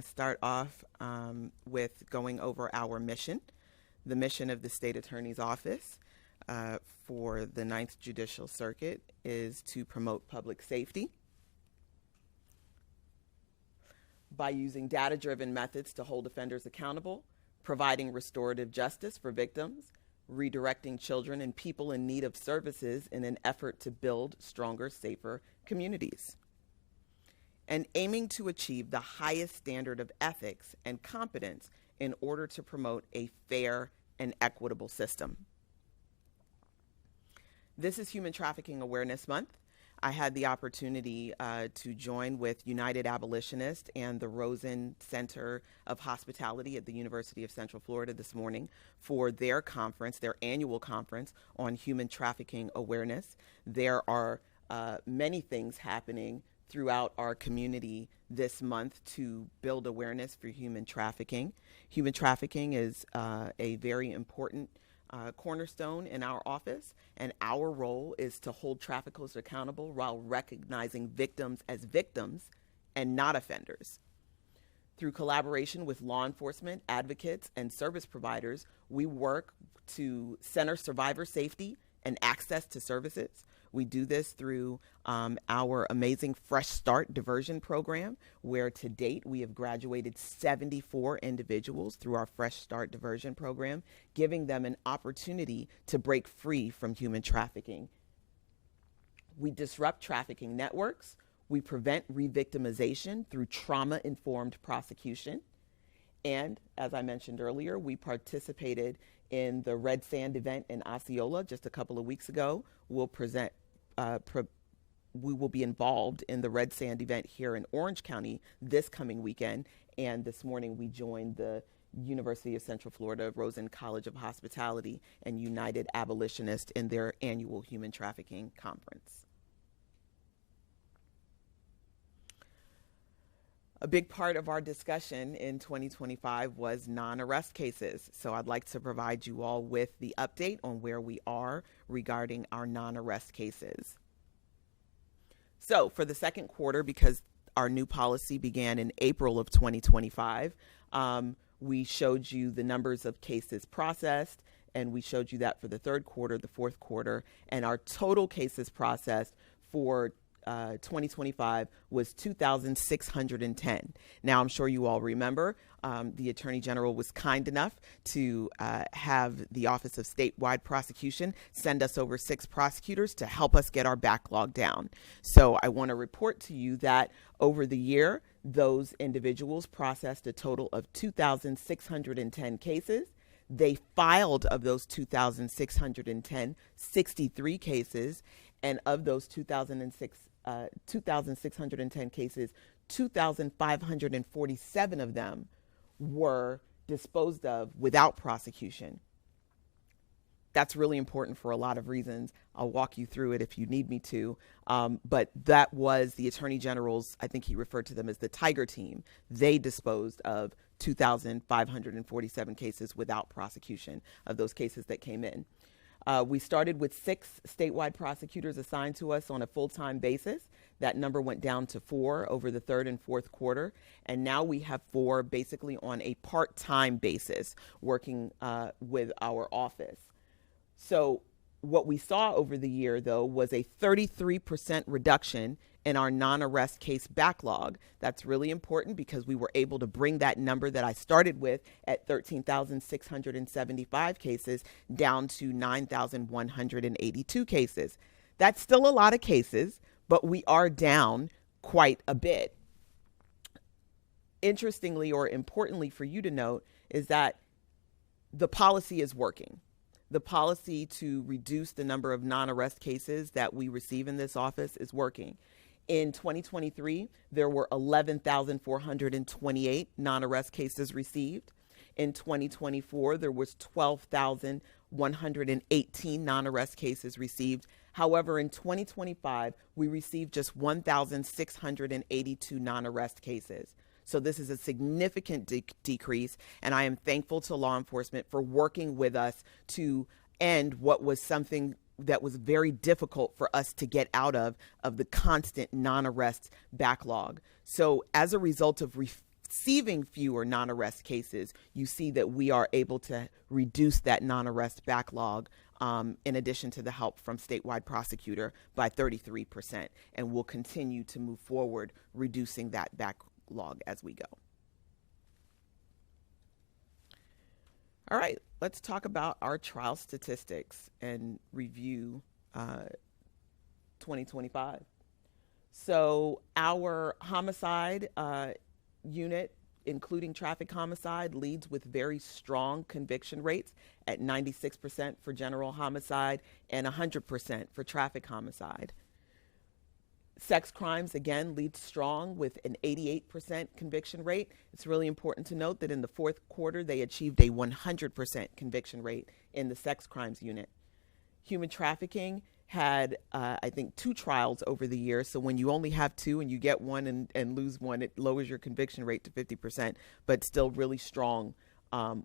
to start off with going over our mission. The mission of the State Attorney's Office for the Ninth Judicial Circuit is to promote public safety by using data-driven methods to hold offenders accountable, providing restorative justice for victims, redirecting children and people in need of services in an effort to build stronger, safer communities, and aiming to achieve the highest standard of ethics and competence in order to promote a fair and equitable system. This is Human Trafficking Awareness Month. I had the opportunity to join with United Abolitionists and the Rosen Center of Hospitality at the University of Central Florida this morning for their conference, their annual conference on human trafficking awareness. There are many things happening throughout our community this month to build awareness for human trafficking. Human trafficking is a very important cornerstone in our office, and our role is to hold traffickers accountable while recognizing victims as victims and not offenders. Through collaboration with law enforcement, advocates, and service providers, we work to center survivor safety and access to services. We do this through our amazing Fresh Start diversion program, where to date we have graduated 74 individuals through our Fresh Start diversion program, giving them an opportunity to break free from human trafficking. We disrupt trafficking networks. We prevent re-victimization through trauma-informed prosecution. And as I mentioned earlier, we participated in the Red Sand event in Osceola just a couple of weeks ago. We will be involved in the Red Sand event here in Orange County this coming weekend. And this morning we joined the University of Central Florida Rosen College of Hospitality and United Abolitionists in their annual human trafficking conference. A big part of our discussion in 2025 was non-arrest cases. So I'd like to provide you all with the update on where we are regarding our non-arrest cases. So for the second quarter, because our new policy began in April of 2025, we showed you the numbers of cases processed, and we showed you that for the third quarter, the fourth quarter, and our total cases processed for 2025 was 2,610. Now, I'm sure you all remember the Attorney General was kind enough to have the Office of Statewide Prosecution send us over 6 prosecutors to help us get our backlog down. So I want to report to you that over the year, those individuals processed a total of 2,610 cases. They filed, of those 2,610, 63 cases, and of those 2,610 cases, 2,547 of them were disposed of without prosecution. That's really important for a lot of reasons. I'll walk you through it if you need me to. But that was the Attorney General's, I think he referred to them as the Tiger Team. They disposed of 2,547 cases without prosecution of those cases that came in. We started with 6 statewide prosecutors assigned to us on a full-time basis. That number went down to 4 over the third and fourth quarter. And now we have 4 basically on a part-time basis working with our office. So what we saw over the year, though, was a 33% reduction in our non-arrest case backlog. That's really important because we were able to bring that number that I started with at 13,675 cases down to 9,182 cases. That's still a lot of cases, but we are down quite a bit. Interestingly, or importantly for you to note, is that the policy is working. The policy to reduce the number of non-arrest cases that we receive in this office is working. In 2023, there were 11,428 non-arrest cases received. In 2024, there was 12,118 non-arrest cases received. However, in 2025, we received just 1,682 non-arrest cases. So this is a significant decrease, and I am thankful to law enforcement for working with us to end what was something that was very difficult for us to get out of the constant non-arrest backlog. So as a result of receiving fewer non-arrest cases, you see that we are able to reduce that non-arrest backlog, in addition to the help from statewide prosecutor, by 33%. And we'll continue to move forward, reducing that backlog as we go. All right, let's talk about our trial statistics and review 2025. So our homicide unit, including traffic homicide, leads with very strong conviction rates at 96% for general homicide and 100% for traffic homicide. Sex crimes, again, leads strong with an 88% conviction rate. It's really important to note that in the fourth quarter, they achieved a 100% conviction rate in the sex crimes unit. Human trafficking had, I think, 2 trials over the year. So when you only have 2 and you get one and lose one, it lowers your conviction rate to 50%, but still really strong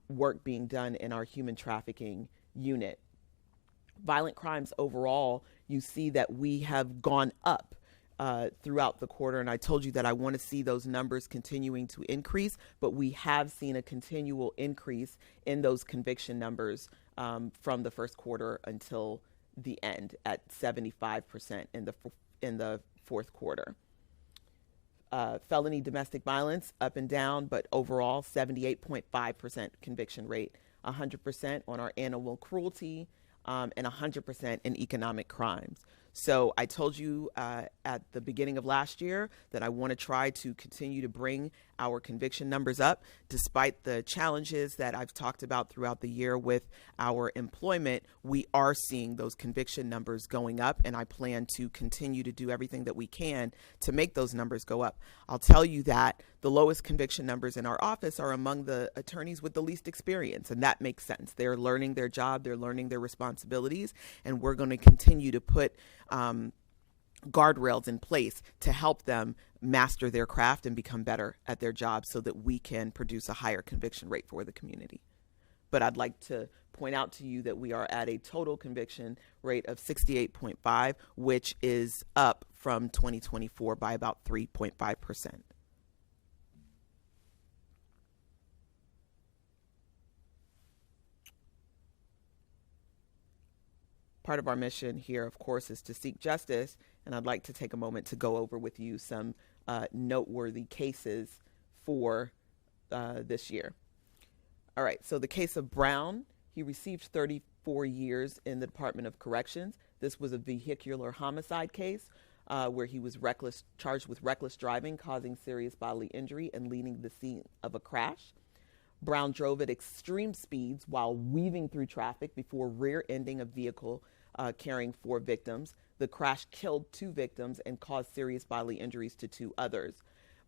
work being done in our human trafficking unit. Violent crimes overall, you see that we have gone up throughout the quarter, and I told you that I want to see those numbers continuing to increase, but we have seen a continual increase in those conviction numbers from the first quarter until the end at 75% in the fourth quarter. Felony domestic violence up and down, but overall 78.5% conviction rate, 100% on our animal cruelty, and 100% in economic crimes. So I told you at the beginning of last year that I want to try to continue to bring our conviction numbers up, despite the challenges that I've talked about throughout the year with our employment. We are seeing those conviction numbers going up, and I plan to continue to do everything that we can to make those numbers go up. I'll tell you that the lowest conviction numbers in our office are among the attorneys with the least experience, and that makes sense. They're learning their job, they're learning their responsibilities, and we're going to continue to put guardrails in place to help them master their craft and become better at their job so that we can produce a higher conviction rate for the community. But I'd like to point out to you that we are at a total conviction rate of 68.5, which is up from 2024 by about 3.5%. Part of our mission here, of course, is to seek justice, and I'd like to take a moment to go over with you some noteworthy cases for this year. All right, so the case of Brown, he received 34 years in the Department of Corrections. This was a vehicular homicide case where he was charged with reckless driving, causing serious bodily injury, and leading the scene of a crash. Brown drove at extreme speeds while weaving through traffic before rear-ending a vehicle carrying 4 victims. The crash killed 2 victims and caused serious bodily injuries to 2 others.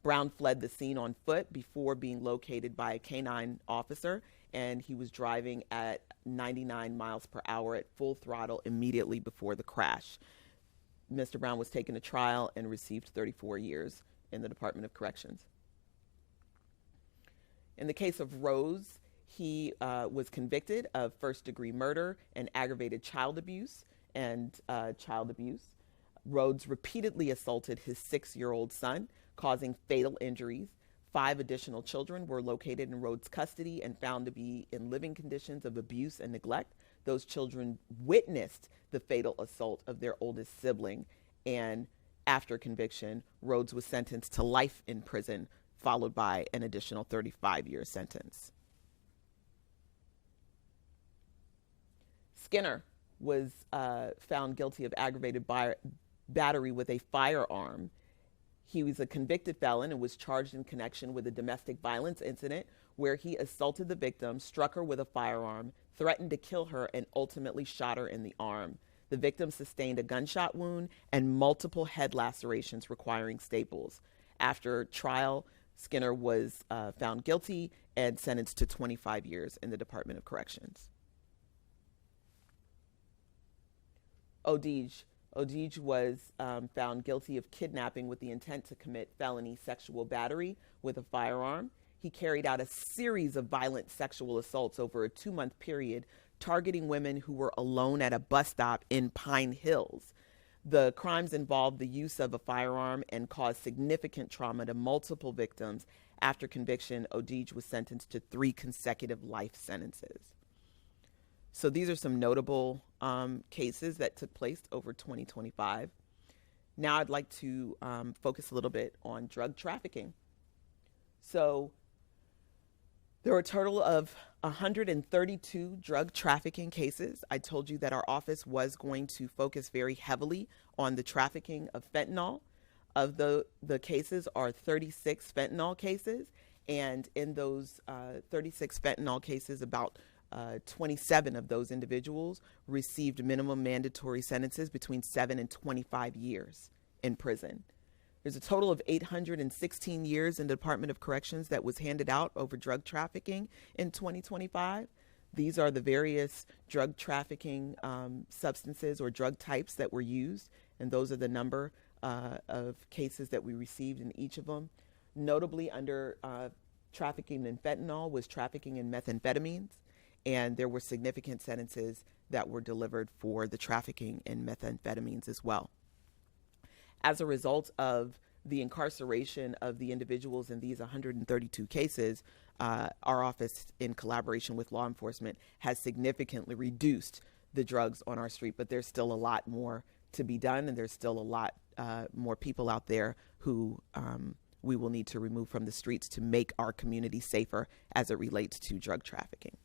Brown fled the scene on foot before being located by a canine officer, and he was driving at 99 miles per hour at full throttle immediately before the crash. Mr. Brown was taken to trial and received 34 years in the Department of Corrections. In the case of Rose, he was convicted of first-degree murder and aggravated child abuse. Rhodes repeatedly assaulted his 6-year-old son, causing fatal injuries. 5 additional children were located in Rhodes' custody and found to be in living conditions of abuse and neglect. Those children witnessed the fatal assault of their oldest sibling, and after conviction, Rhodes was sentenced to life in prison, followed by an additional 35-year sentence. Skinner was found guilty of aggravated battery with a firearm. He was a convicted felon and was charged in connection with a domestic violence incident where he assaulted the victim, struck her with a firearm, threatened to kill her, and ultimately shot her in the arm. The victim sustained a gunshot wound and multiple head lacerations requiring staples. After trial, Skinner was found guilty and sentenced to 25 years in the Department of Corrections. Odij was found guilty of kidnapping with the intent to commit felony sexual battery with a firearm. He carried out a series of violent sexual assaults over a 2-month period, targeting women who were alone at a bus stop in Pine Hills. The crimes involved the use of a firearm and caused significant trauma to multiple victims, After conviction, Odij was sentenced to 3 consecutive life sentences. So these are some notable cases that took place over 2025. Now I'd like to focus a little bit on drug trafficking. So there were a total of 132 drug trafficking cases. I told you that our office was going to focus very heavily on the trafficking of fentanyl. Of the cases are 36 fentanyl cases, and in those 36 fentanyl cases, about 27 of those individuals received minimum mandatory sentences between 7 and 25 years in prison. There's a total of 816 years in the Department of Corrections that was handed out over drug trafficking in 2025. These are the various drug trafficking substances or drug types that were used, and those are the number of cases that we received in each of them. Notably, under trafficking in fentanyl was trafficking in methamphetamines, and there were significant sentences that were delivered for the trafficking in methamphetamines as well. As a result of the incarceration of the individuals in these 132 cases, our office, in collaboration with law enforcement, has significantly reduced the drugs on our street, but there's still a lot more to be done, and there's still a lot more people out there who we will need to remove from the streets to make our community safer as it relates to drug trafficking.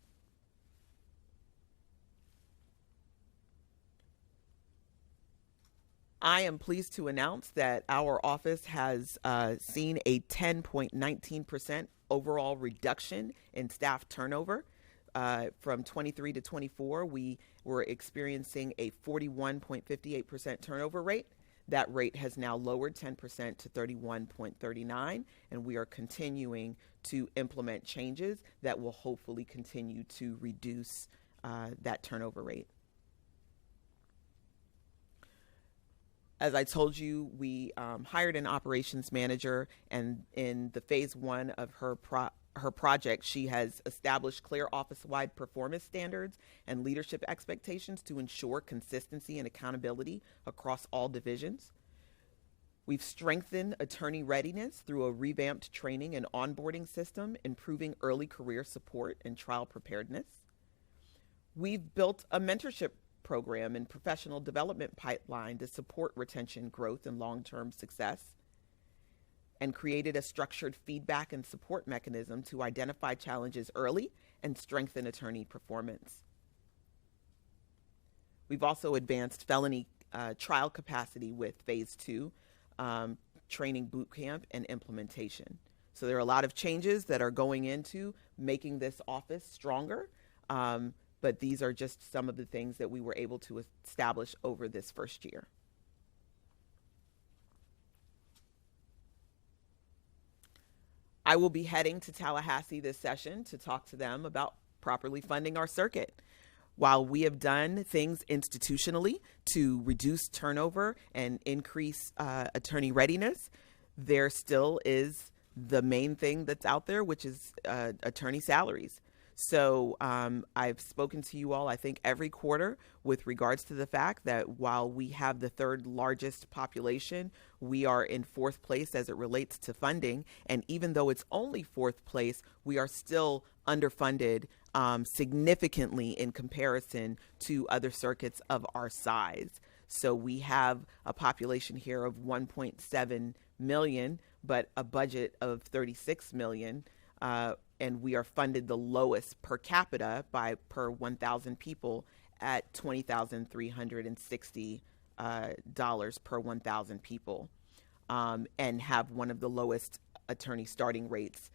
I am pleased to announce that our office has seen a 10.19% overall reduction in staff turnover. From 23 to 24, we were experiencing a 41.58% turnover rate. That rate has now lowered 10% to 31.39, and we are continuing to implement changes that will hopefully continue to reduce that turnover rate. As I told you, we hired an operations manager, and in the phase 1 of her project, she has established clear office-wide performance standards and leadership expectations to ensure consistency and accountability across all divisions. We've strengthened attorney readiness through a revamped training and onboarding system, improving early career support and trial preparedness. We've built a mentorship program and professional development pipeline to support retention, growth, and long-term success, and created a structured feedback and support mechanism to identify challenges early and strengthen attorney performance. We've also advanced felony trial capacity with phase 2, training boot camp and implementation. So there are a lot of changes that are going into making this office stronger. But these are just some of the things that we were able to establish over this first year. I will be heading to Tallahassee this session to talk to them about properly funding our circuit. While we have done things institutionally to reduce turnover and increase attorney readiness, there still is the main thing that's out there, which is attorney salaries. So I've spoken to you all, I think, every quarter with regards to the fact that while we have the 3rd largest population, we are in 4th place as it relates to funding. And even though it's only 4th place, we are still underfunded significantly in comparison to other circuits of our size. So we have a population here of 1.7 million, but a budget of 36 million. And we are funded the lowest per capita per 1,000 people at $20,360 per 1,000 people, and have one of the lowest attorney starting rates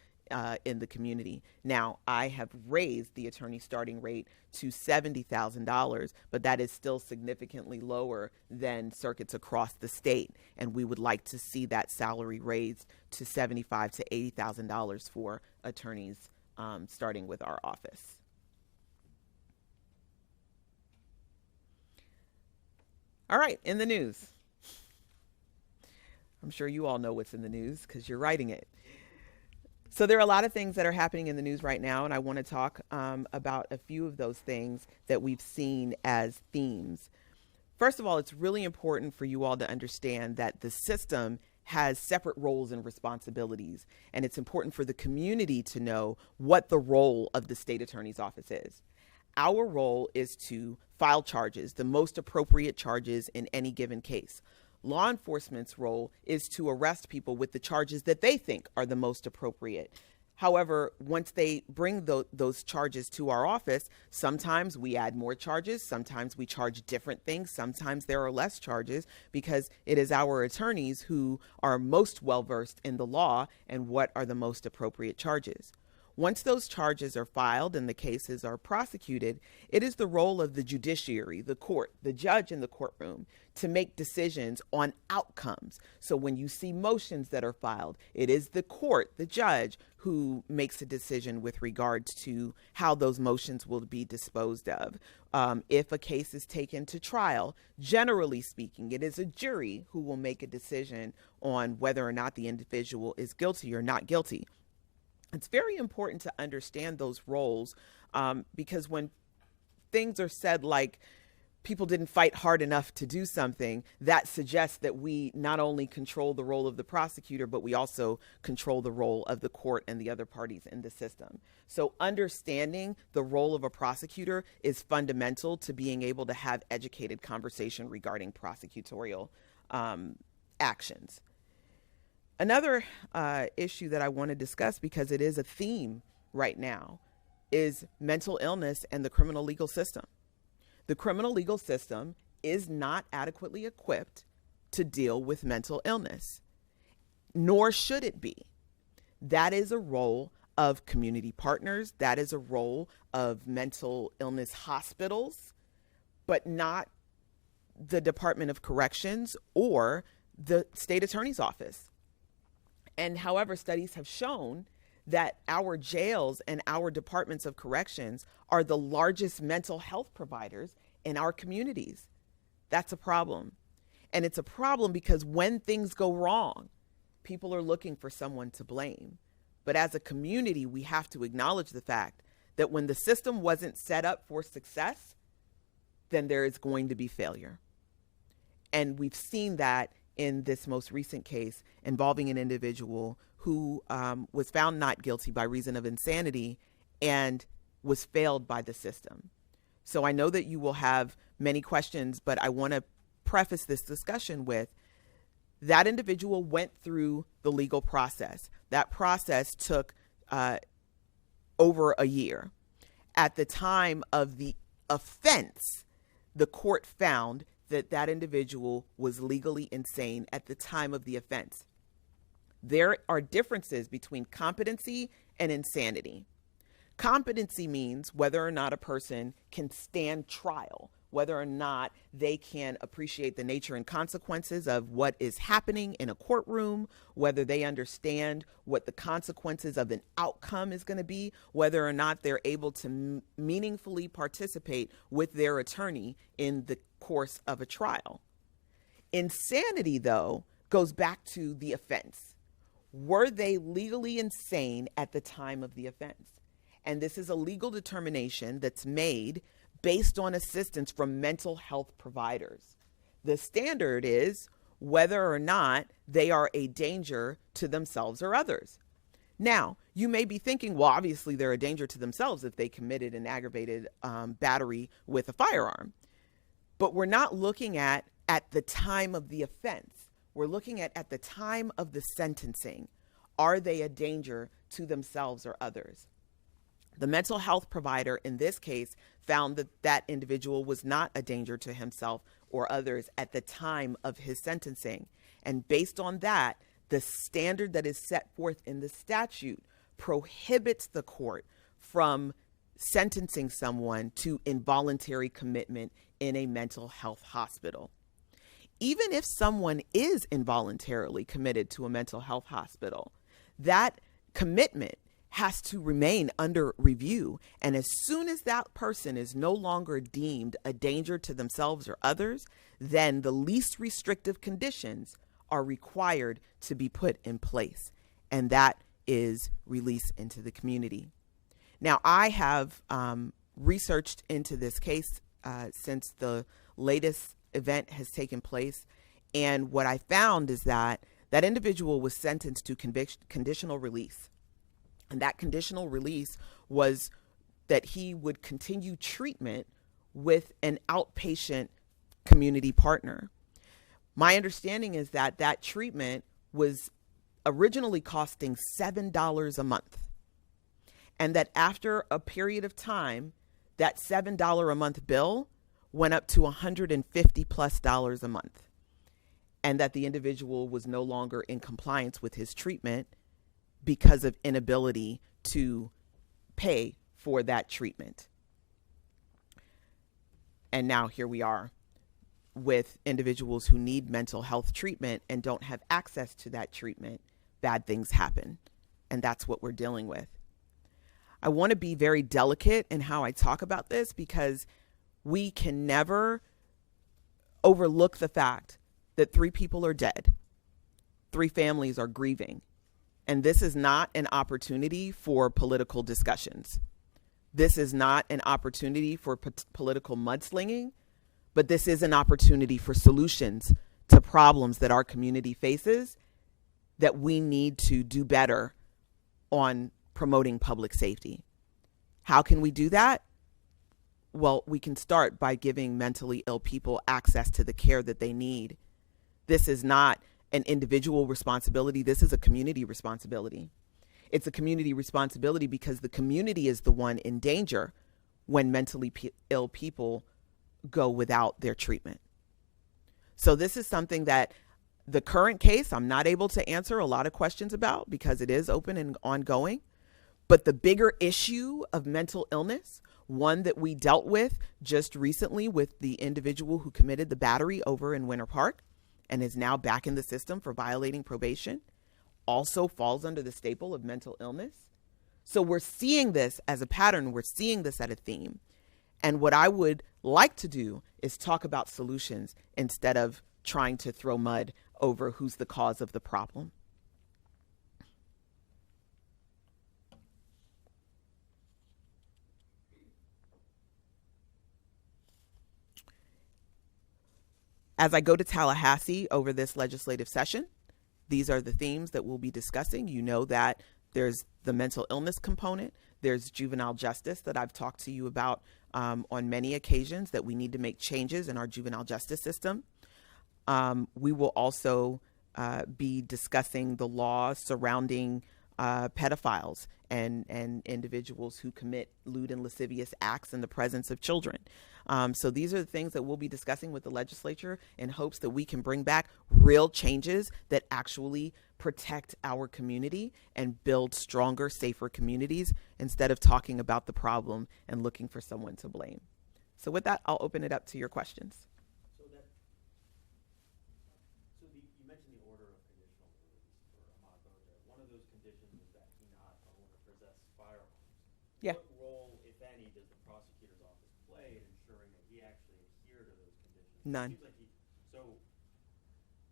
in the community. Now, I have raised the attorney starting rate to $70,000, but that is still significantly lower than circuits across the state, and we would like to see that salary raised to $75,000 to $80,000 for attorneys starting with our office. All right, in the news. I'm sure you all know what's in the news because you're writing it. So there are a lot of things that are happening in the news right now, and I want to talk about a few of those things that we've seen as themes. First of all, it's really important for you all to understand that the system has separate roles and responsibilities, and it's important for the community to know what the role of the state attorney's office is. Our role is to file charges, the most appropriate charges in any given case. Law enforcement's role is to arrest people with the charges that they think are the most appropriate. However, once they bring those charges to our office, sometimes we add more charges, sometimes we charge different things, sometimes there are less charges, because it is our attorneys who are most well-versed in the law and what are the most appropriate charges. Once those charges are filed and the cases are prosecuted, it is the role of the judiciary, the court, the judge in the courtroom, to make decisions on outcomes. So when you see motions that are filed, it is the court, the judge, who makes a decision with regards to how those motions will be disposed of. If a case is taken to trial, generally speaking, it is a jury who will make a decision on whether or not the individual is guilty or not guilty. It's very important to understand those roles, because when things are said like people didn't fight hard enough to do something, that suggests that we not only control the role of the prosecutor, but we also control the role of the court and the other parties in the system. So understanding the role of a prosecutor is fundamental to being able to have educated conversation regarding prosecutorial actions. Another issue that I want to discuss, because it is a theme right now, is mental illness and the criminal legal system. The criminal legal system is not adequately equipped to deal with mental illness, nor should it be. That is a role of community partners. That is a role of mental illness hospitals, but not the Department of Corrections or the state attorney's office. And however, studies have shown that our jails and our departments of corrections are the largest mental health providers in our communities. That's a problem. And it's a problem because when things go wrong, people are looking for someone to blame. But as a community, we have to acknowledge the fact that when the system wasn't set up for success, then there is going to be failure. And we've seen that in this most recent case involving an individual who was found not guilty by reason of insanity and was failed by the system. So I know that you will have many questions, but I want to preface this discussion with that individual went through the legal process. That process took over a year. At the time of the offense, the court found that that individual was legally insane at the time of the offense. There are differences between competency and insanity. Competency means whether or not a person can stand trial, whether or not they can appreciate the nature and consequences of what is happening in a courtroom, whether they understand what the consequences of an outcome is going to be, whether or not they're able to meaningfully participate with their attorney in the course of a trial. Insanity, though, goes back to the offense. Were they legally insane at the time of the offense? And this is a legal determination that's made based on assistance from mental health providers. The standard is whether or not they are a danger to themselves or others. Now, you may be thinking, well, obviously they're a danger to themselves if they committed an aggravated battery with a firearm. But we're not looking at the time of the offense. We're looking at the time of the sentencing. Are they a danger to themselves or others? The mental health provider in this case found that that individual was not a danger to himself or others at the time of his sentencing. And based on that, the standard that is set forth in the statute prohibits the court from sentencing someone to involuntary commitment in a mental health hospital. Even if someone is involuntarily committed to a mental health hospital, that commitment has to remain under review. And as soon as that person is no longer deemed a danger to themselves or others, then the least restrictive conditions are required to be put in place. And that is release into the community. Now, I have researched into this case since the latest event has taken place. And what I found is that That individual was sentenced to conditional release. And that conditional release was that he would continue treatment with an outpatient community partner. My understanding is that that treatment was originally costing $7 a month. And that after a period of time, that $7 a month bill went up to $150+ a month. And that the individual was no longer in compliance with his treatment because of inability to pay for that treatment. And now here we are with individuals who need mental health treatment and don't have access to that treatment. Bad things happen. And that's what we're dealing with. I want to be very delicate in how I talk about this because we can never overlook the fact that 3 people are dead, 3 families are grieving, and this is not an opportunity for political discussions. This is not an opportunity for political mudslinging, but this is an opportunity for solutions to problems that our community faces that we need to do better on promoting public safety. How can we do that? Well, we can start by giving mentally ill people access to the care that they need. This is not an individual responsibility. This is a community responsibility. It's a community responsibility because the community is the one in danger when mentally ill people go without their treatment. So this is something that the current case, I'm not able to answer a lot of questions about because it is open and ongoing. But the bigger issue of mental illness, one that we dealt with just recently with the individual who committed the battery over in Winter Park and is now back in the system for violating probation, also falls under the staple of mental illness. So we're seeing this as a pattern. We're seeing this as a theme. And what I would like to do is talk about solutions instead of trying to throw mud over who's the cause of the problem. As I go to Tallahassee over this legislative session, these are the themes that we'll be discussing. You know that there's the mental illness component. There's juvenile justice that I've talked to you about on many occasions, that we need to make changes in our juvenile justice system. We will also be discussing the laws surrounding pedophiles and individuals who commit lewd and lascivious acts in the presence of children. So these are the things that we'll be discussing with the legislature in hopes that we can bring back real changes that actually protect our community and build stronger, safer communities instead of talking about the problem and looking for someone to blame. So with that, I'll open it up to your questions. You mentioned the order of conditional release for Ahmaud Bojai. One of those conditions is that he not own or possess firearms. Yeah. What role, if any, does the prosecutor's office play in ensuring that he actually adhere to those conditions? None. It seems like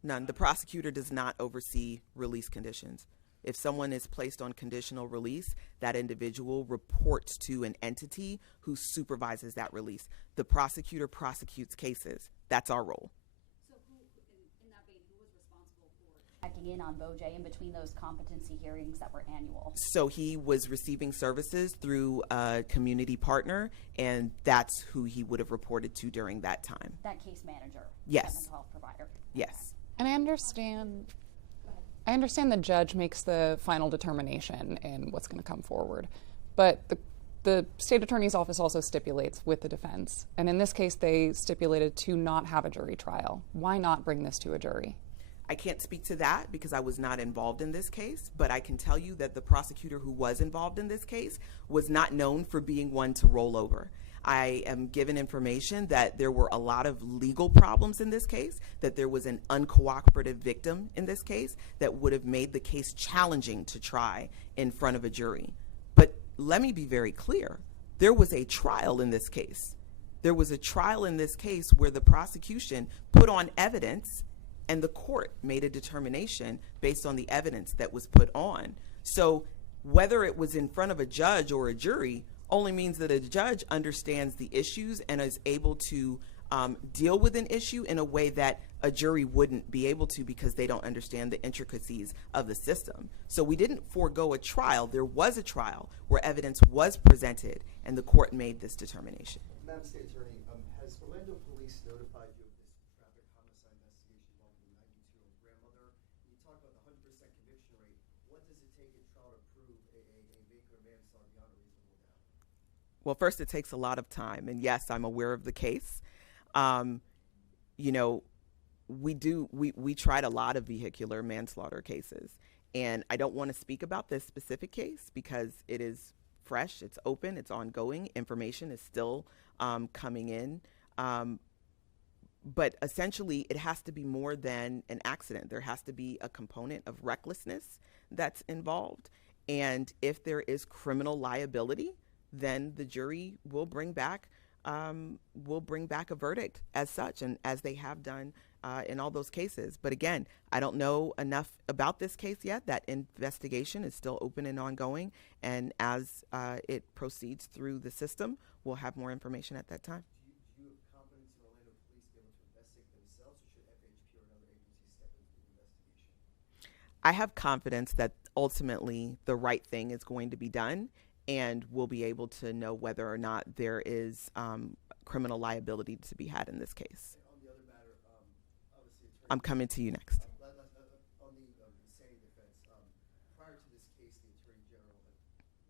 None. The prosecutor does not oversee release conditions. If someone is placed on conditional release, that individual reports to an entity who supervises that release. The prosecutor prosecutes cases. That's our role. So in that vein, who was responsible for checking in on Bojai in between those competency hearings that were annual? So he was receiving services through a community partner, and that's who he would have reported to during that time. That case manager? Yes. That mental health provider? Yes. And I understand the judge makes the final determination in what's going to come forward, but the state attorney's office also stipulates with the defense, and in this case they stipulated to not have a jury trial. Why not bring this to a jury? I can't speak to that because I was not involved in this case, but I can tell you that the prosecutor who was involved in this case was not known for being one to roll over. I am given information that there were a lot of legal problems in this case, that there was an uncooperative victim in this case that would have made the case challenging to try in front of a jury. But let me be very clear. There was a trial in this case. There was a trial in this case where the prosecution put on evidence and the court made a determination based on the evidence that was put on. So whether it was in front of a judge or a jury only means that a judge understands the issues and is able to deal with an issue in a way that a jury wouldn't be able to because they don't understand the intricacies of the system. So we didn't forego a trial. There was a trial where evidence was presented, and the court made this determination. Madam State Attorney, has Orlando Police notified you of this traffic homicide investigation involving the 92-year-old grandmother? You talk about the 100% conviction rate. What does it take in trial to prove a vehicular manslaughter beyond a reasonable doubt? Well, first, it takes a lot of time, and yes, I'm aware of the case. You know, we tried a lot of vehicular manslaughter cases, and I don't want to speak about this specific case because it is fresh, it's open, it's ongoing. Information is still coming in, but essentially it has to be more than an accident. There has to be a component of recklessness that's involved, and if there is criminal liability, then the jury will bring back a verdict as such, and as they have done in all those cases. But again, I don't know enough about this case yet. That investigation is still open and ongoing, and as it proceeds through the system, we'll have more information at that time. Do you have confidence in Orlando Police being able to investigate themselves, or should FHP or another agency step into the investigation? I have confidence that ultimately the right thing is going to be done, and we'll be able to know whether or not there is criminal liability to be had in this case. On the other matter, obviously, I'm coming to you next. on the insanity defense, prior to this case, the Attorney General,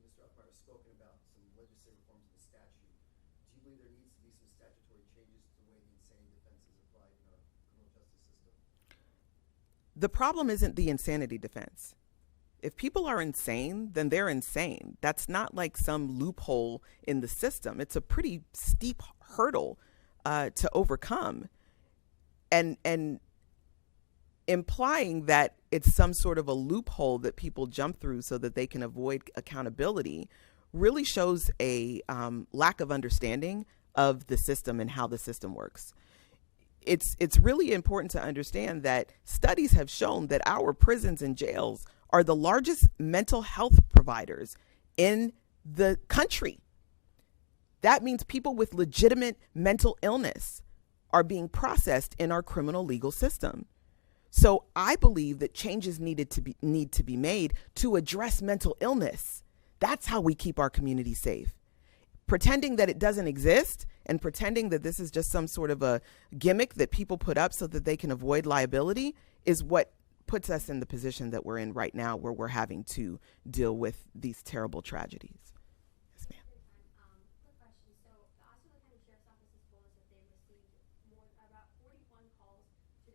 Mr. Uthmeier, has spoken about some legislative reforms of the statute. Do you believe there needs to be some statutory changes to the way the insanity defense is applied in our criminal justice system? The problem isn't the insanity defense. If people are insane, then they're insane. That's not like some loophole in the system. It's a pretty steep hurdle to overcome. And implying that it's some sort of a loophole that people jump through so that they can avoid accountability really shows a lack of understanding of the system and how the system works. It's really important to understand that studies have shown that our prisons and jails are the largest mental health providers in the country. That means people with legitimate mental illness are being processed in our criminal legal system. So I believe that changes need to be made to address mental illness. That's how we keep our community safe. Pretending that it doesn't exist and pretending that this is just some sort of a gimmick that people put up so that they can avoid liability is what puts us in the position that we're in right now, where we're having to deal with these terrible tragedies. Yes, ma'am. Quick question. So the Osceola County Sheriff's Office has told us that they received about 41 calls to the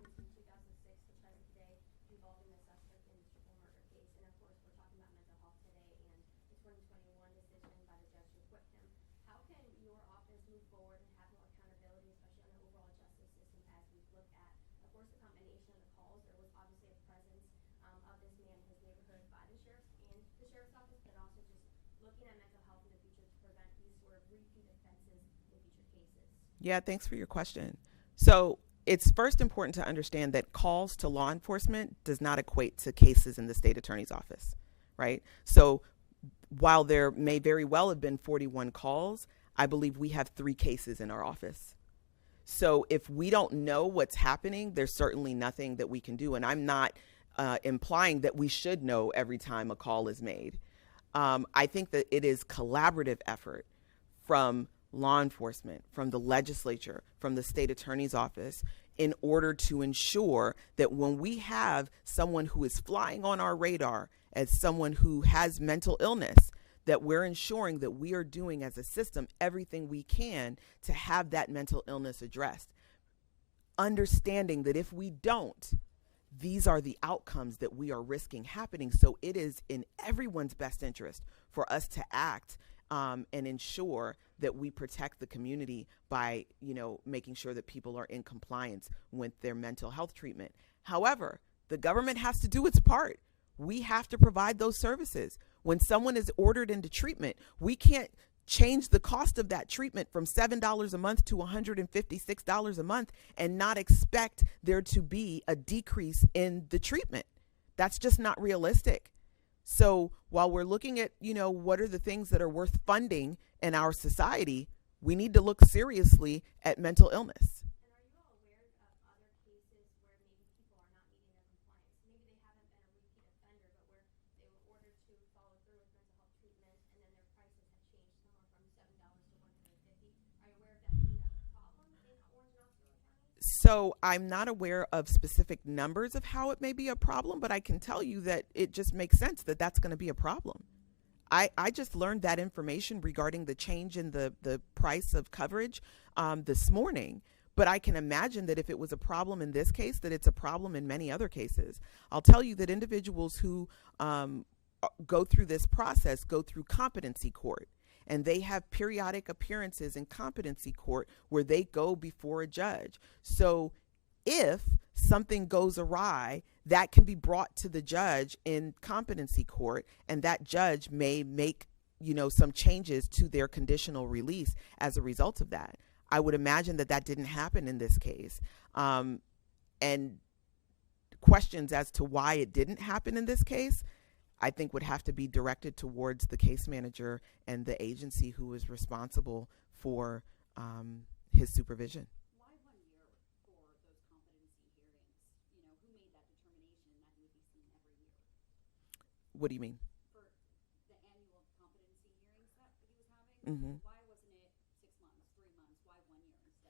specific residence in 2006 to present today involving the suspect in the triple murder case. And of course, we're talking about mental health today and the 2021 decision by the judge to acquit him. How can your office move forward and have more accountability, especially on the overall justice system, as we look at, of course, the combination of the calls? There was obviously a presence of this man in his neighborhood by the sheriff's office, but also just looking at mental health in the future to prevent these sort of repeat offenses in future cases. Yeah, thanks for your question. So it's first important to understand that calls to law enforcement does not equate to cases in the state attorney's office, right? So while there may very well have been 41 calls, I believe we have 3 cases in our office. So if we don't know what's happening, there's certainly nothing that we can do. And I'm not implying that we should know every time a call is made. I think that it is collaborative effort from law enforcement, from the legislature, from the state attorney's office, in order to ensure that when we have someone who is flying on our radar as someone who has mental illness, that we're ensuring that we are doing as a system everything we can to have that mental illness addressed. Understanding that if we don't, these are the outcomes that we are risking happening. So it is in everyone's best interest for us to act and ensure that we protect the community by, making sure that people are in compliance with their mental health treatment. However, the government has to do its part. We have to provide those services. When someone is ordered into treatment, we can't change the cost of that treatment from $7 a month to $156 a month and not expect there to be a decrease in the treatment. That's just not realistic. So while we're looking at, what are the things that are worth funding in our society, we need to look seriously at mental illness. And are you all aware of other So I'm not aware of specific numbers of how it may be a problem, but I can tell you that it just makes sense that that's going to be a problem. I just learned that information regarding the change in the price of coverage this morning. But I can imagine that if it was a problem in this case, that it's a problem in many other cases. I'll tell you that individuals who go through this process go through competency court. And they have periodic appearances in competency court where they go before a judge. So if something goes awry, that can be brought to the judge in competency court, and that judge may make, some changes to their conditional release as a result of that. I would imagine that that didn't happen in this case. And questions as to why it didn't happen in this case, I think would have to be directed towards the case manager and the agency who is responsible for his supervision. Why 1 year for those competency hearings? Who made that determination that he would be seen every year? What do you mean? For the annual competency hearings that he was having, Mm-hmm. why wasn't it 6 months, 3 months? Why 1 year instead?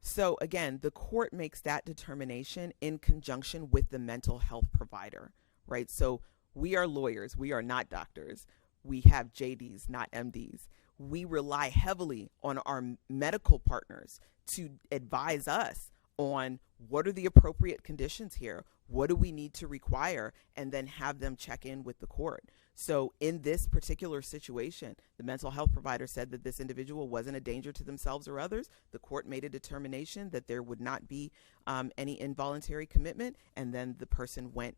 So again, the court makes that determination in conjunction with the mental health provider, right? So we are lawyers. We are not doctors. We have JDs, not MDs. We rely heavily on our medical partners to advise us on what are the appropriate conditions here, what do we need to require, and then have them check in with the court. So in this particular situation, the mental health provider said that this individual wasn't a danger to themselves or others. The court made a determination that there would not be any involuntary commitment, and then the person went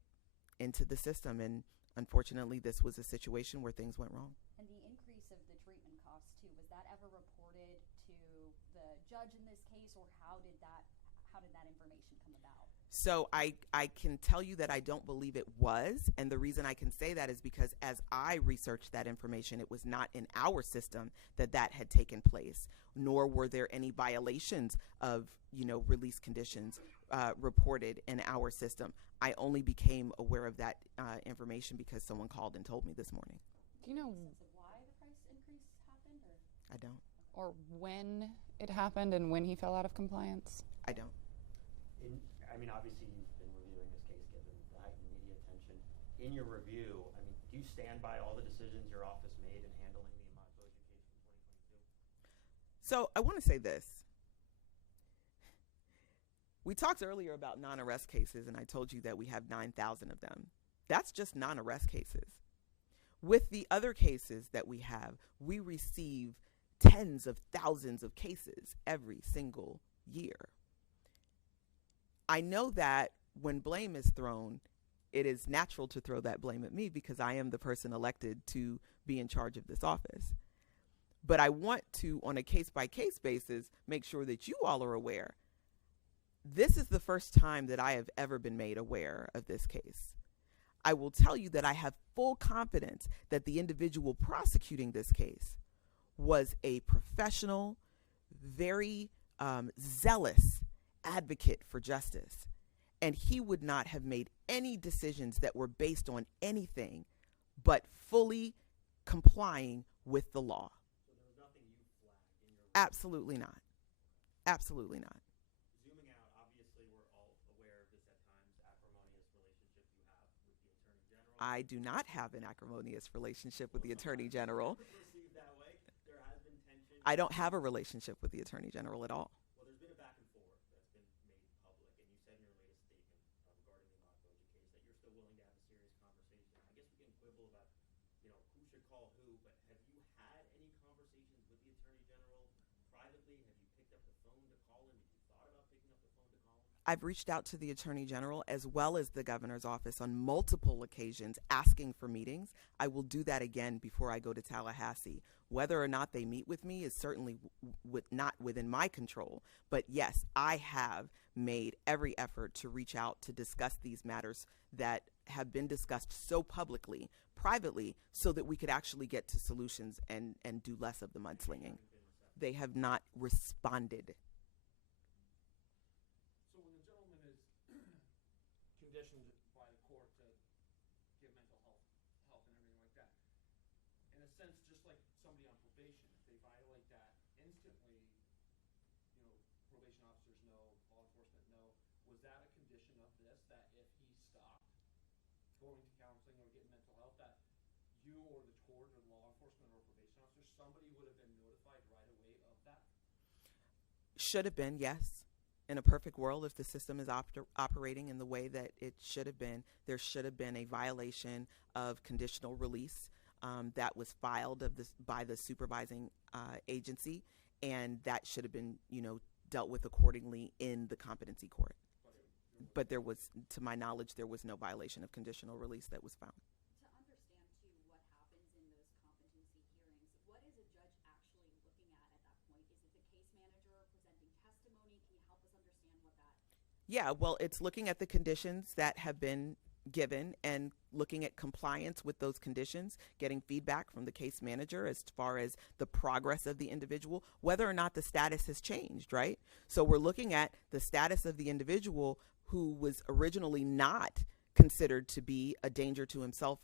into the system, and unfortunately this was a situation where things went wrong. And the increase of the treatment costs too, was that ever reported to the judge in this case, or how did that information come about? So I can tell you that I don't believe it was, and the reason I can say that is because as I researched that information, it was not in our system that had taken place, nor were there any violations of release conditions reported in our system. I only became aware of that information because someone called and told me this morning. Do you know Why the price increase happened, or? I don't. or when it happened and when he fell out of compliance? I don't. Obviously you've been reviewing this case given the heightened media attention. In your review, do you stand by all the decisions your office made in handling the Ahmaud Boje case from 2022? So I want to say this. We talked earlier about non-arrest cases, and I told you that we have 9,000 of them. That's just non-arrest cases. With the other cases that we have, we receive tens of thousands of cases every single year. I know that when blame is thrown, it is natural to throw that blame at me because I am the person elected to be in charge of this office. But I want to, on a case-by-case basis, make sure that you all are aware. This is the first time that I have ever been made aware of this case. I will tell you that I have full confidence that the individual prosecuting this case was a professional, very zealous advocate for justice. And he would not have made any decisions that were based on anything but fully complying with the law. So there was nothing you flagged in your Absolutely not. Absolutely not. Zooming out, obviously we're all aware of this at times acrimonious relationship you have with the Attorney General. I do not have an acrimonious relationship with the Attorney General. Perceived that way. There has been tension. I don't have a relationship with the Attorney General at all. Well, there's been a back and forth that's been made public, and you said in your latest statement regarding the Ahmaud Boje case that you're still willing to have a serious conversation. I guess we can quibble about, who should call who, but have you had any conversations with the Attorney General privately? Have you picked up the phone to call him? Have you thought about picking up the phone to call him? I've reached out to the Attorney General as well as the Governor's office on multiple occasions asking for meetings. I will do that again before I go to Tallahassee. Whether or not they meet with me is certainly not within my control. But yes, I have made every effort to reach out to discuss these matters that have been discussed so publicly, privately, so that we could actually get to solutions and do less of the mudslinging. They have not responded. So when the gentleman is conditioned by the court to give mental health help and everything like that, in a sense, just like somebody on probation, if they violate that instantly, probation officers know, law enforcement Should have been, yes. In a perfect world, if the system is operating in the way that it should have been, there should have been a violation of conditional release that was filed by the supervising agency, and that should have been, dealt with accordingly in the competency court. But there was, to my knowledge, there was no violation of conditional release that was found. To understand, too, what happens in those competency hearings, what is a judge actually looking at that point? Is it the case manager presenting testimony? Can you help us understand what that? Yeah, well, it's looking at the conditions that have been given and looking at compliance with those conditions, getting feedback from the case manager as far as the progress of the individual, whether or not the status has changed, right? So we're looking at the status of the individual who was originally not considered to be a danger to himself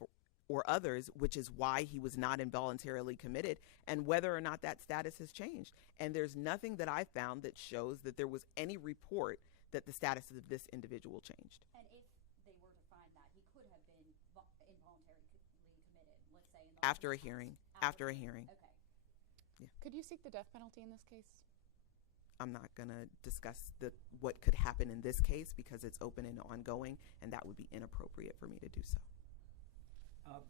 or others, which is why he was not involuntarily committed, and whether or not that status has changed. And there's nothing that I found that shows that there was any report that the status of this individual changed. And if they were to find that he could have been involuntarily committed, let's say in the After a hearing. After a hearing. Okay. Could you seek the death penalty in this case? I'm not going to discuss what could happen in this case because it's open and ongoing, and that would be inappropriate for me to do so.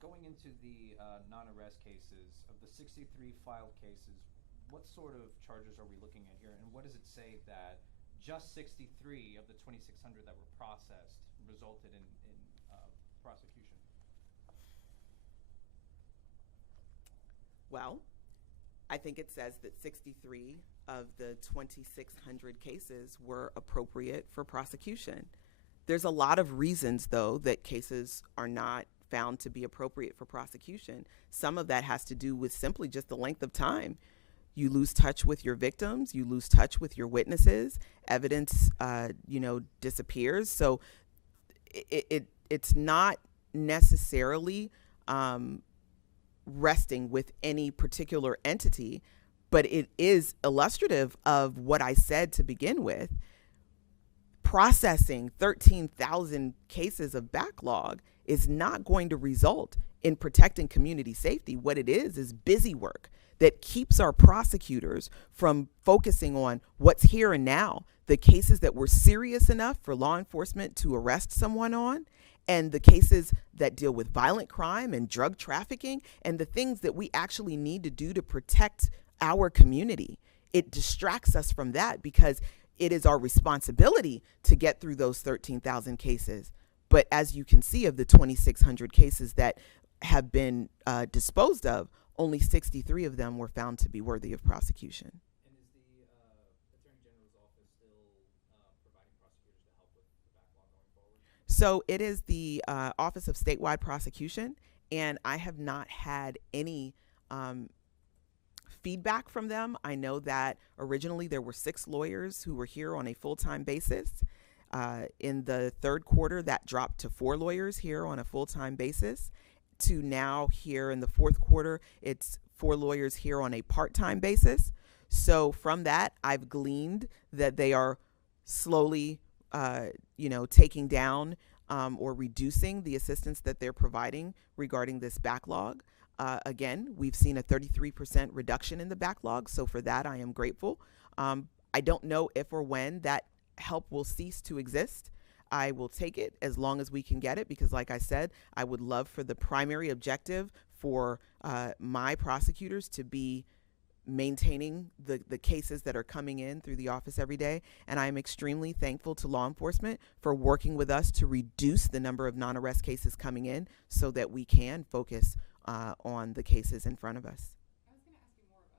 Going into the non-arrest cases, of the 63 filed cases, what sort of charges are we looking at here, and what does it say that just 63 of the 2,600 that were processed resulted in prosecution? Well, I think it says that 63 of the 2,600 cases were appropriate for prosecution. There's a lot of reasons, though, that cases are not found to be appropriate for prosecution. Some of that has to do with simply just the length of time. You lose touch with your victims, you lose touch with your witnesses, evidence, disappears. So it's not necessarily resting with any particular entity, but it is illustrative of what I said to begin with. Processing 13,000 cases of backlog is not going to result in protecting community safety. What it is busy work that keeps our prosecutors from focusing on what's here and now, the cases that were serious enough for law enforcement to arrest someone on, and the cases that deal with violent crime and drug trafficking, and the things that we actually need to do to protect our community. It distracts us from that because it is our responsibility to get through those 13,000 cases. But as you can see, of the 2,600 cases that have been disposed of, only 63 of them were found to be worthy of prosecution. And is the Attorney General's office still providing prosecutors to help with the backlog going forward? So it is the Office of Statewide Prosecution, and I have not had any feedback from them. I know that originally there were 6 lawyers who were here on a full-time basis. In the third quarter, that dropped to 4 lawyers here on a full-time basis. To now here in the fourth quarter, it's 4 lawyers here on a part-time basis. So from that, I've gleaned that they are slowly, taking down or reducing the assistance that they're providing regarding this backlog. Again, we've seen a 33% reduction in the backlog. So for that, I am grateful. I don't know if or when that help will cease to exist. I will take it as long as we can get it because, like I said, I would love for the primary objective for my prosecutors to be maintaining the cases that are coming in through the office every day. And I'm extremely thankful to law enforcement for working with us to reduce the number of non-arrest cases coming in so that we can focus on the cases in front of us. I was going to ask you more about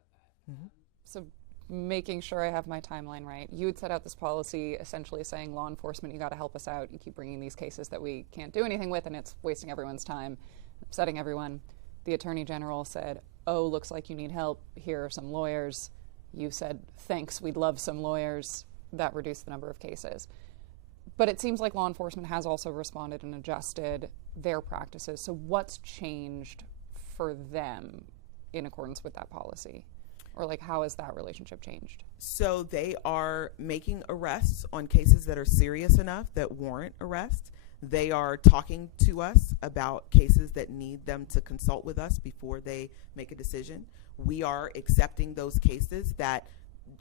that. Mm-hmm. So making sure I have my timeline right. You had set out this policy essentially saying, law enforcement, you got to help us out. You keep bringing these cases that we can't do anything with, and it's wasting everyone's time, upsetting everyone. The Attorney General said, oh, looks like you need help. Here are some lawyers. You said, thanks, we'd love some lawyers. That reduced the number of cases. But it seems like law enforcement has also responded and adjusted their practices. So what's changed for them in accordance with that policy? Or how has that relationship changed? So they are making arrests on cases that are serious enough that warrant arrest. They are talking to us about cases that need them to consult with us before they make a decision. We are accepting those cases that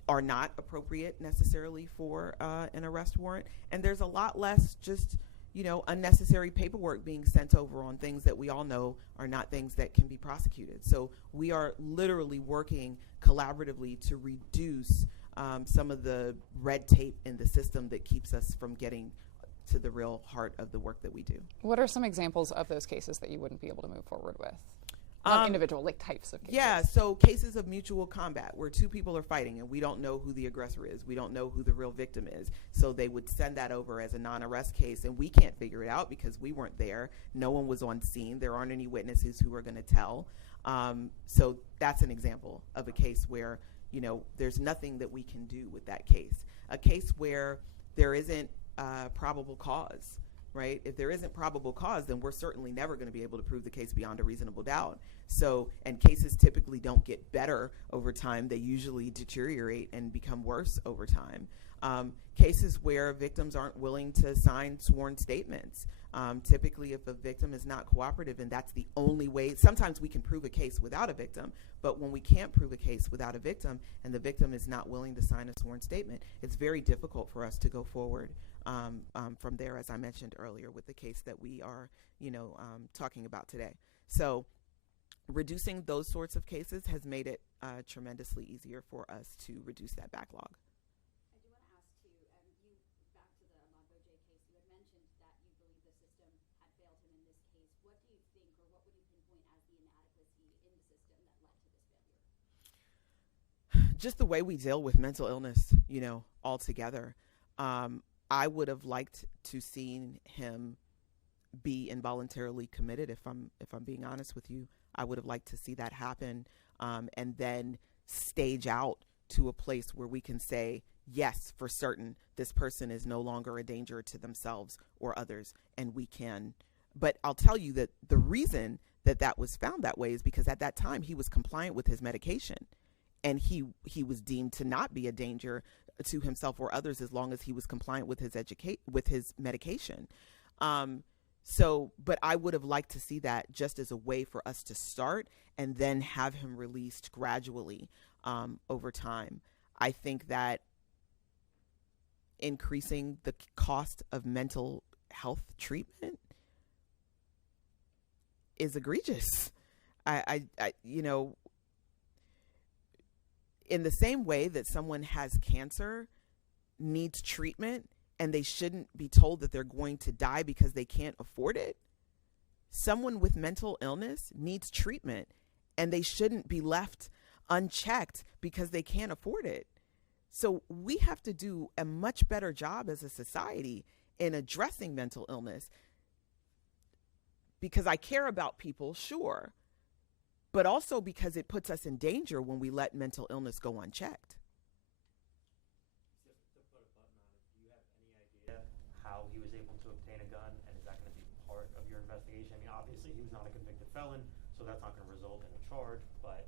are not appropriate necessarily for an arrest warrant. And there's a lot less just, unnecessary paperwork being sent over on things that we all know are not things that can be prosecuted. So we are literally working collaboratively to reduce some of the red tape in the system that keeps us from getting to the real heart of the work that we do. What are some examples of those cases that you wouldn't be able to move forward with? Not individual, like types of cases. Yeah, so cases of mutual combat where two people are fighting and we don't know who the aggressor is. We don't know who the real victim is. So they would send that over as a non-arrest case, and we can't figure it out because we weren't there. No one was on scene. There aren't any witnesses who are going to tell. So that's an example of a case where, there's nothing that we can do with that case. A case where there isn't probable cause, right? If there isn't probable cause, then we're certainly never going to be able to prove the case beyond a reasonable doubt. So, and cases typically don't get better over time. They usually deteriorate and become worse over time. Cases where victims aren't willing to sign sworn statements. Typically, if a victim is not cooperative and that's the only way, sometimes we can prove a case without a victim, but when we can't prove a case without a victim and the victim is not willing to sign a sworn statement, it's very difficult for us to go forward from there, as I mentioned earlier, with the case that we are, talking about today. So reducing those sorts of cases has made it tremendously easier for us to reduce that backlog. I do want to ask too, back to the Monbo J case, you had mentioned that you believe the system had failed him in this case. What do you think, or what would you pinpoint as the inadequacy in the system that led to this failure? Just the way we deal with mental illness, altogether. I would have liked to seen him be involuntarily committed. If I'm being honest with you, I would have liked to see that happen, and then stage out to a place where we can say, yes, for certain, this person is no longer a danger to themselves or others, and we can. But I'll tell you that the reason that was found that way is because at that time he was compliant with his medication, and he was deemed to not be a danger to himself or others as long as he was compliant with his medication. But I would have liked to see that just as a way for us to start and then have him released gradually over time. I think that increasing the cost of mental health treatment is egregious. In the same way that someone has cancer, needs treatment, and they shouldn't be told that they're going to die because they can't afford it, someone with mental illness needs treatment, and they shouldn't be left unchecked because they can't afford it. So we have to do a much better job as a society in addressing mental illness, because I care about people, sure, but also because it puts us in danger when we let mental illness go unchecked. Just to put a button on it, do you have any idea how he was able to obtain a gun, and is that going to be part of your investigation? I mean, obviously he was not a convicted felon, so that's not going to result in a charge, but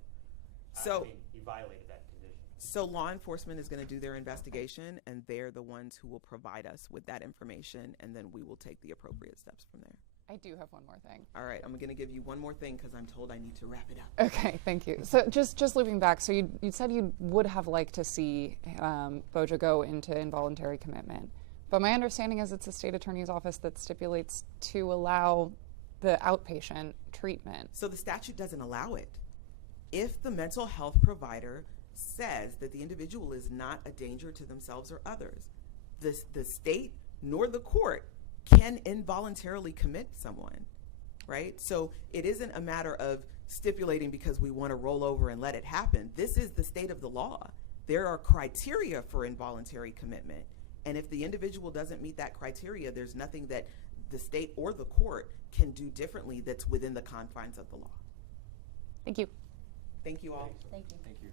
he violated that condition. So law enforcement is going to do their investigation, and they're the ones who will provide us with that information, and then we will take the appropriate steps from there. I do have one more thing. All right, I'm going to give you one more thing because I'm told I need to wrap it up. Okay, thank you. So just looping back, so you said you would have liked to see Boja go into involuntary commitment. But my understanding is it's the state attorney's office that stipulates to allow the outpatient treatment. So the statute doesn't allow it. If the mental health provider says that the individual is not a danger to themselves or others, the state nor the court can involuntarily commit someone, right? So it isn't a matter of stipulating because we want to roll over and let it happen. This is the state of the law. There are criteria for involuntary commitment. And if the individual doesn't meet that criteria, there's nothing that the state or the court can do differently that's within the confines of the law. Thank you. Thank you all. Thank you. Thank you.